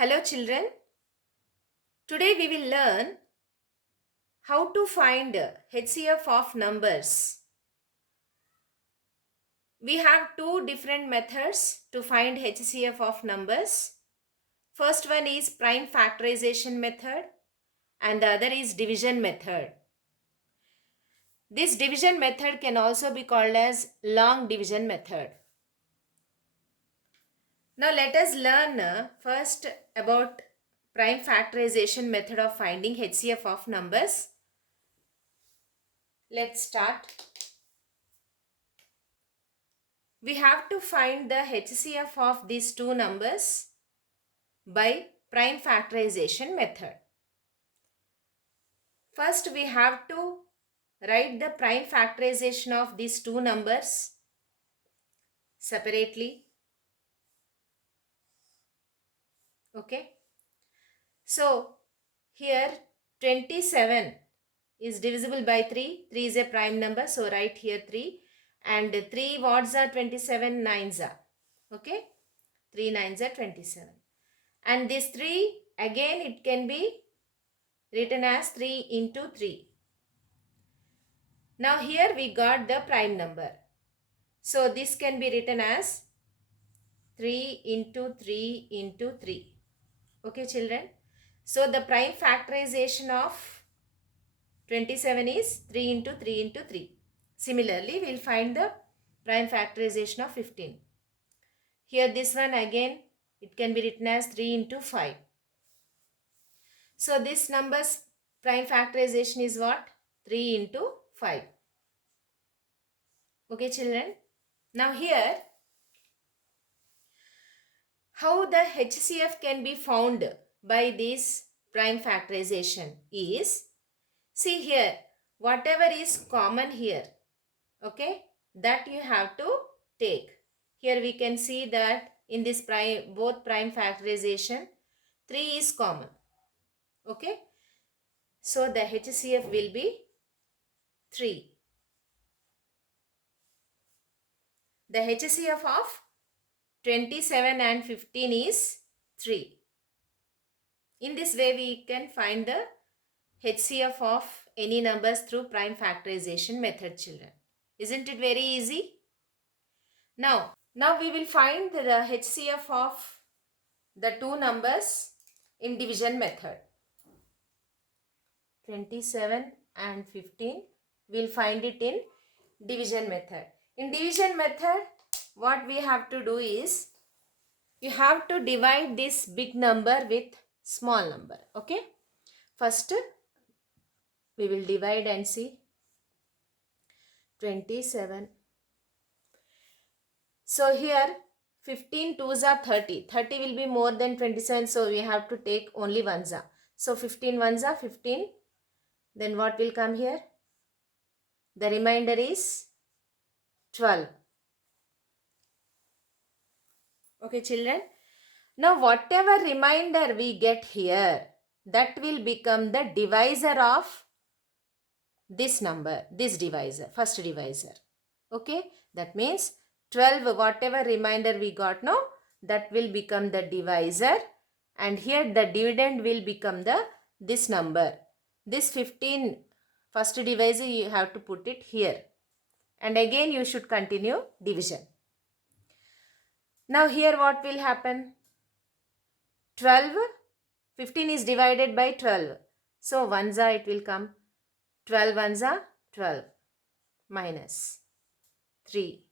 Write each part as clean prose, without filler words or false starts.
Hello children, today we will learn how to find HCF of numbers. We have two different methods to find HCF of numbers. First one is prime factorization method and the other is division method. This division method can also be called as long division method. Now let us learn first about prime factorization method of finding HCF of numbers. Let's start. We have to find the HCF of these two numbers by prime factorization method. First, we have to write the prime factorization of these two numbers separately. Okay. So, here 27 is divisible by 3. 3 is a prime number. So, write here 3. And 3 ones are 27, 9s are. Okay. 3 9s are 27. And this 3 again it can be written as 3 into 3. Now here we got the prime number. So this can be written as 3 into 3 into 3. Okay children. So the prime factorization of 27 is 3 into 3 into 3. Similarly, we will find the prime factorization of 15. Here this one again it can be written as 3 into 5. So this number's prime factorization is what? 3 into 5. Okay children. Now here how the HCF can be found by this prime factorization is, see here whatever is common here, okay, that you have to take. Here we can see that in this both prime factorization 3 is common. Okay. So the HCF will be 3. The HCF of 27 and 15 is 3. In this way we can find the HCF of any numbers through prime factorization method children. Isn't it very easy? Now we will find the HCF of the two numbers in division method. 27 and 15. We will find it in division method. In division method, what we have to do is, you have to divide this big number with small number. Okay. First, we will divide and see. 27. So here 15 twos are 30. 30 will be more than 27. So we have to take only ones are. So 15 ones are 15. Then what will come here? The remainder is 12. Okay children. Now whatever remainder we get here, that will become the divisor of this number, this divisor, first divisor. Okay. That means 12, whatever remainder we got now, that will become the divisor, and here the dividend will become this number. This 15 first divisor you have to put it here, and again you should continue division. Now here what will happen? 12, 15 is divided by 12. So ones are it will come. 12 ones are 12 minus 3.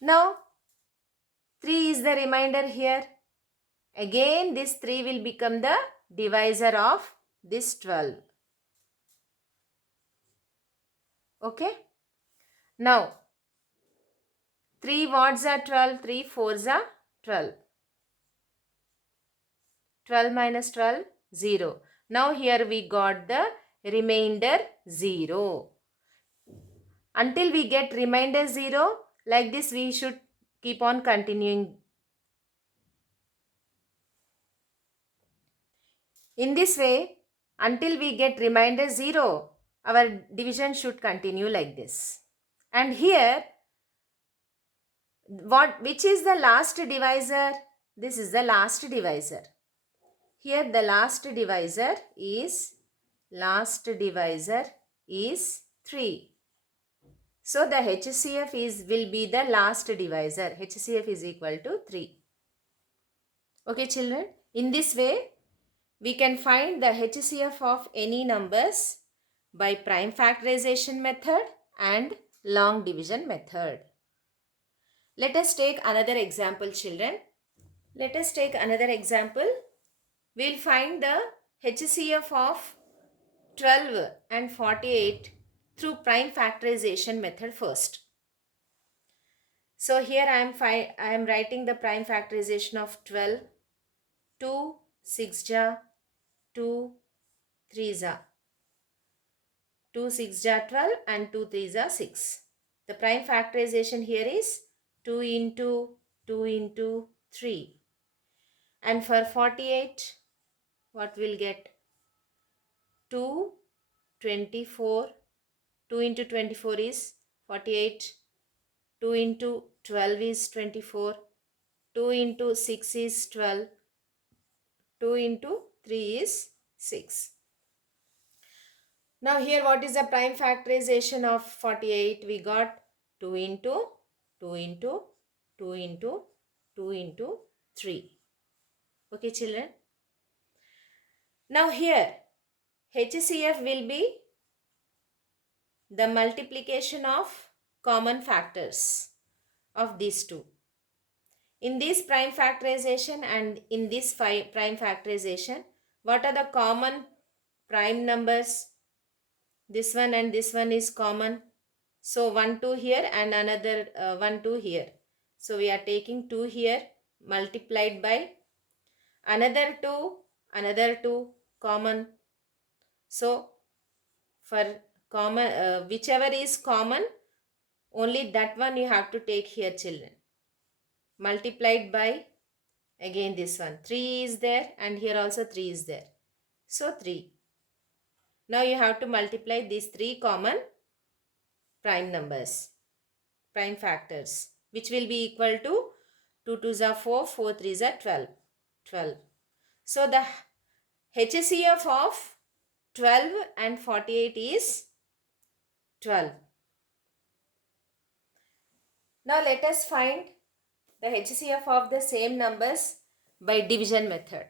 Now 3 is the remainder here. Again this 3 will become the divisor of this 12. Okay. Now 3 ones are 12, 3 fours are 12. 12 minus 12, 0. Now here we got the remainder 0. Until we get remainder 0, like this we should keep on continuing. In this way, until we get remainder 0, our division should continue like this. And here, which is the last divisor? This is the last divisor. Here the last divisor is 3. So the HCF will be the last divisor. HCF is equal to 3. Okay children, in this way we can find the HCF of any numbers by prime factorization method and long division method. Let us take another example children. Let us take another example. We will find the HCF of 12 and 48 through prime factorization method first. So here I am writing the prime factorization of 12. 2 6 ja 2 3 ja 2 6 ja 12 and 2 3 ja 6. The prime factorization here is 2 into 2 into 3. And for 48, what we'll get? 2 24. 2 into 24 is 48. 2 into 12 is 24. 2 into 6 is 12. 2 into 3 is 6. Now here what is the prime factorization of 48? We got 2 into 2 into 2 into 2 into 3. Okay children. Now here HCF will be the multiplication of common factors of these two. In this prime factorization and in this prime factorization, what are the common prime numbers? This one and this one is common. So 1 2 here and another 1 2 here. So we are taking 2 here multiplied by another 2 common. So for common whichever is common, only that one you have to take here children. Multiplied by again this one. 3 is there and here also 3 is there. So 3. Now you have to multiply these 3 common prime numbers, prime factors, which will be equal to 2 2s are 4, 4 3s are 12. 12. So the HCF of 12 and 48 is 12. Now let us find the HCF of the same numbers by division method.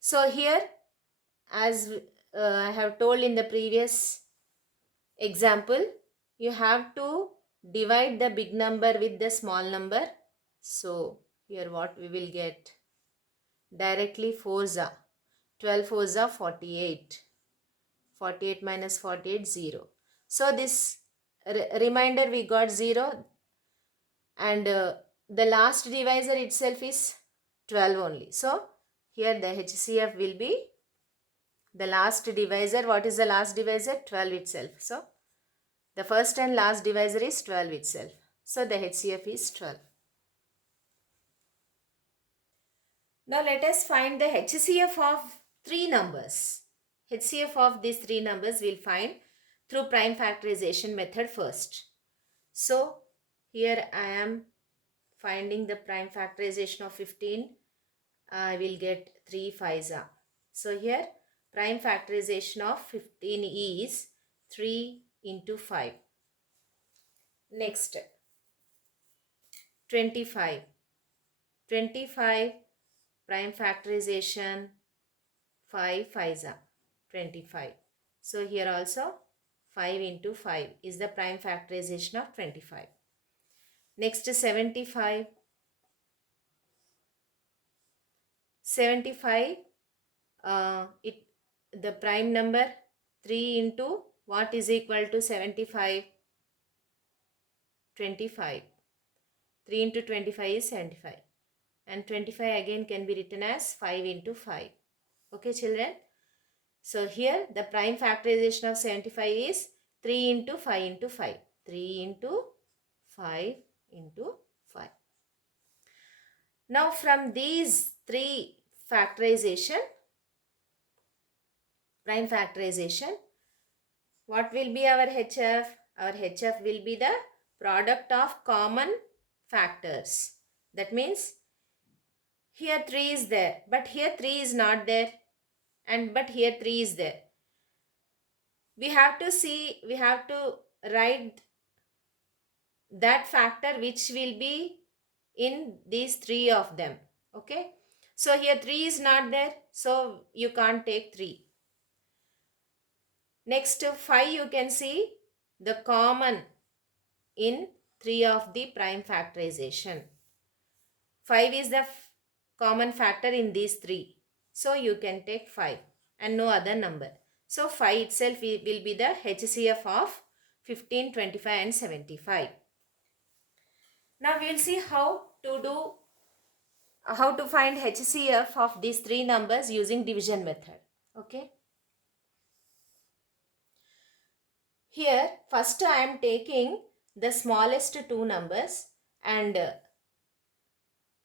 So here, as I have told in the previous example, you have to divide the big number with the small number. So here what we will get? Directly 4s are 12 4s are 48. 48 minus 48 0. So this reminder we got 0 and the last divisor itself is 12 only. So here the HCF will be the last divisor. What is the last divisor? 12 itself. So the first and last divisor is 12 itself. So the HCF is 12. Now let us find the HCF of 3 numbers. HCF of these 3 numbers we'll find through prime factorization method first. So here I am finding the prime factorization of 15. I will get 3 5s are. So here prime factorization of 15 is 3 into 5. Next 25. 25 prime factorization 5 5s are 25. So here also 5 into 5 is the prime factorization of 25. Next 75. 75 the prime number 3 into what is equal to 75? 25. 3 into 25 is 75. And 25 again can be written as 5 into 5. Okay children. So here the prime factorization of 75 is 3 into 5 into 5. 3 into 5 into 5. Now from these 3 factorization, prime factorization, what will be our HF? Our HF will be the product of common factors. That means Here 3 is there, but here 3 is not there, and but here 3 is there. We have to write that factor which will be in these 3 of them. Okay, so here 3 is not there, so you can't take 3. Next 5, you can see the common in 3 of the prime factorization. 5 is the common factor in these 3. So you can take 5 and no other number. So 5 itself will be the HCF of 15, 25 and 75. Now we will see how to find HCF of these 3 numbers using division method. Okay. Here first I am taking the smallest 2 numbers and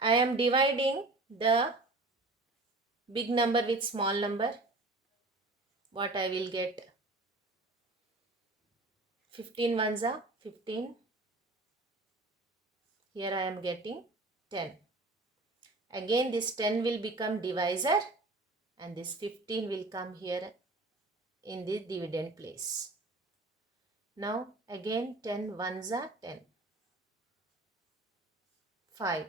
I am dividing the big number with small number. What I will get? 15 ones are 15. Here I am getting 10. Again this 10 will become divisor and this 15 will come here in the dividend place. Now again 10 ones are 10. 5.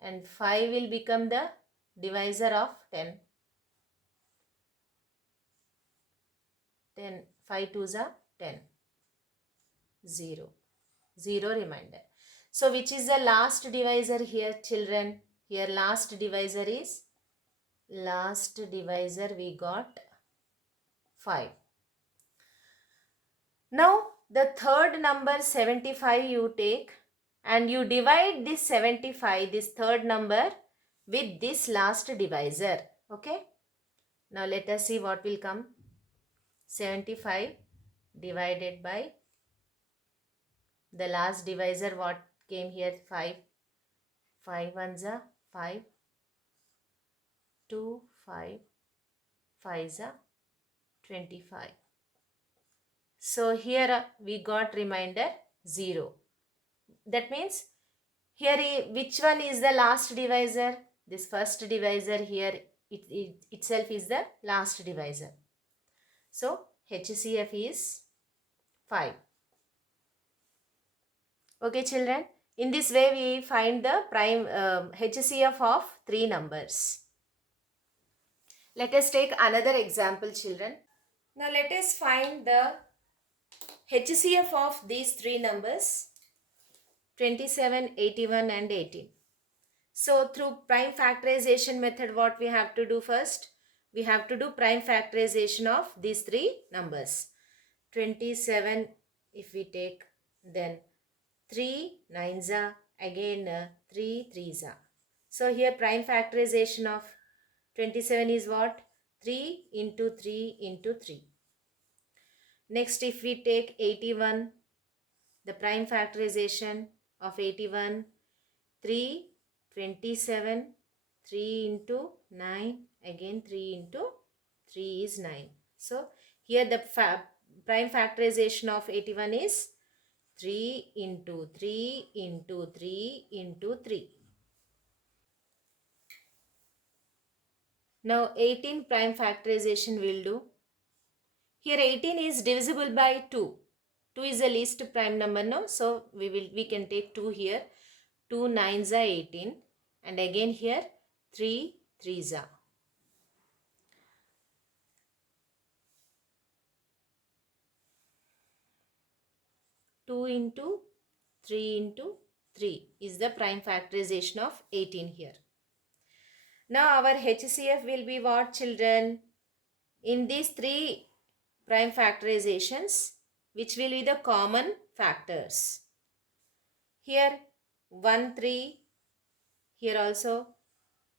And 5 will become the divisor of 10. 10. 5 twos are 10. 0. 0 remainder. So which is the last divisor here, children? Here last divisor we got 5. Now the third number 75 you take and you divide this 75, this third number, with this last divisor. Okay. Now let us see what will come. 75 divided by the last divisor, what came here? 5. 5 ones are 5. 2, 5. 5 is 25. So here we got remainder 0. That means here which one is the last divisor? This first divisor here it itself is the last divisor. So HCF is 5. Okay children, in this way we find the prime HCF of 3 numbers. Let us take another example children. Now let us find the HCF of these 3 numbers, 27, 81 and 18. So through prime factorization method, what we have to do first? We have to do prime factorization of these 3 numbers. 27 if we take, then 3 nines are, again 3 threes are. So here prime factorization of 27 is what? 3 into 3 into 3. Next if we take 81, the prime factorization of 81, 3, 27, 3 into 9, again 3 into 3 is 9. So here the prime factorization of 81 is 3 into 3 into 3 into 3. Now 18 prime factorization will do. Here 18 is divisible by 2. 2 is the least prime number now. So we can take 2 here. 2 nines are 18 and again here 3 threes are. Two into 3 into 3 is the prime factorization of 18 here. Now our HCF will be what children? In these 3 prime factorizations, which will be the common factors. Here 1 3, here also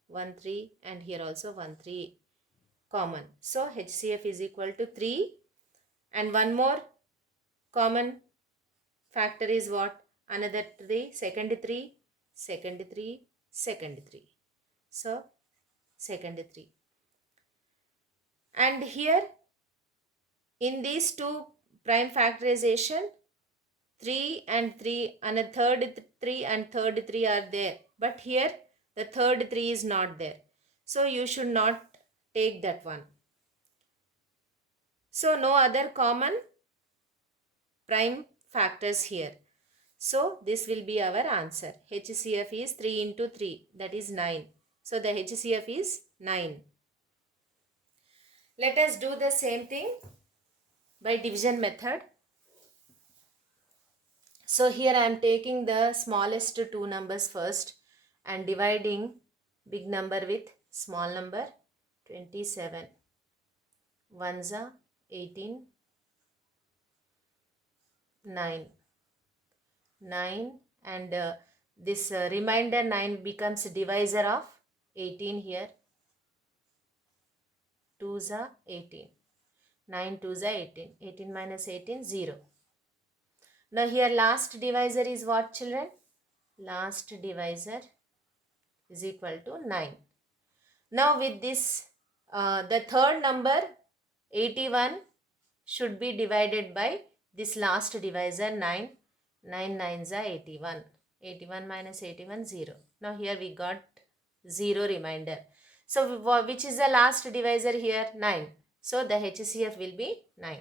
1 3 and here also 1 3 common. So HCF is equal to 3 and one more common factor is what? Another 3, second 3, second 3, second 3. So second 3. And here in these 2 prime factorization, 3 and 3 and a third 3 and third 3 are there. But here The third 3 is not there. So you should not take that one. So no other common prime factors here. So this will be our answer. HCF is 3 into 3, that is 9. So the HCF is 9. Let us do the same thing by division method. So here I am taking the smallest two numbers first and dividing big number with small number. 27. 1s are 18. 9. 9 and this remainder 9 becomes divisor of 18 here. 2s are 18. 9 2s are 18. 18 minus 18, 0. Now here last divisor is what, children? Last divisor is equal to 9. Now with this, the third number 81 should be divided by this last divisor 9. 9 9s are 81. 81 minus 81, 0. Now here we got 0 remainder. So which is the last divisor here? 9. So the HCF will be 9.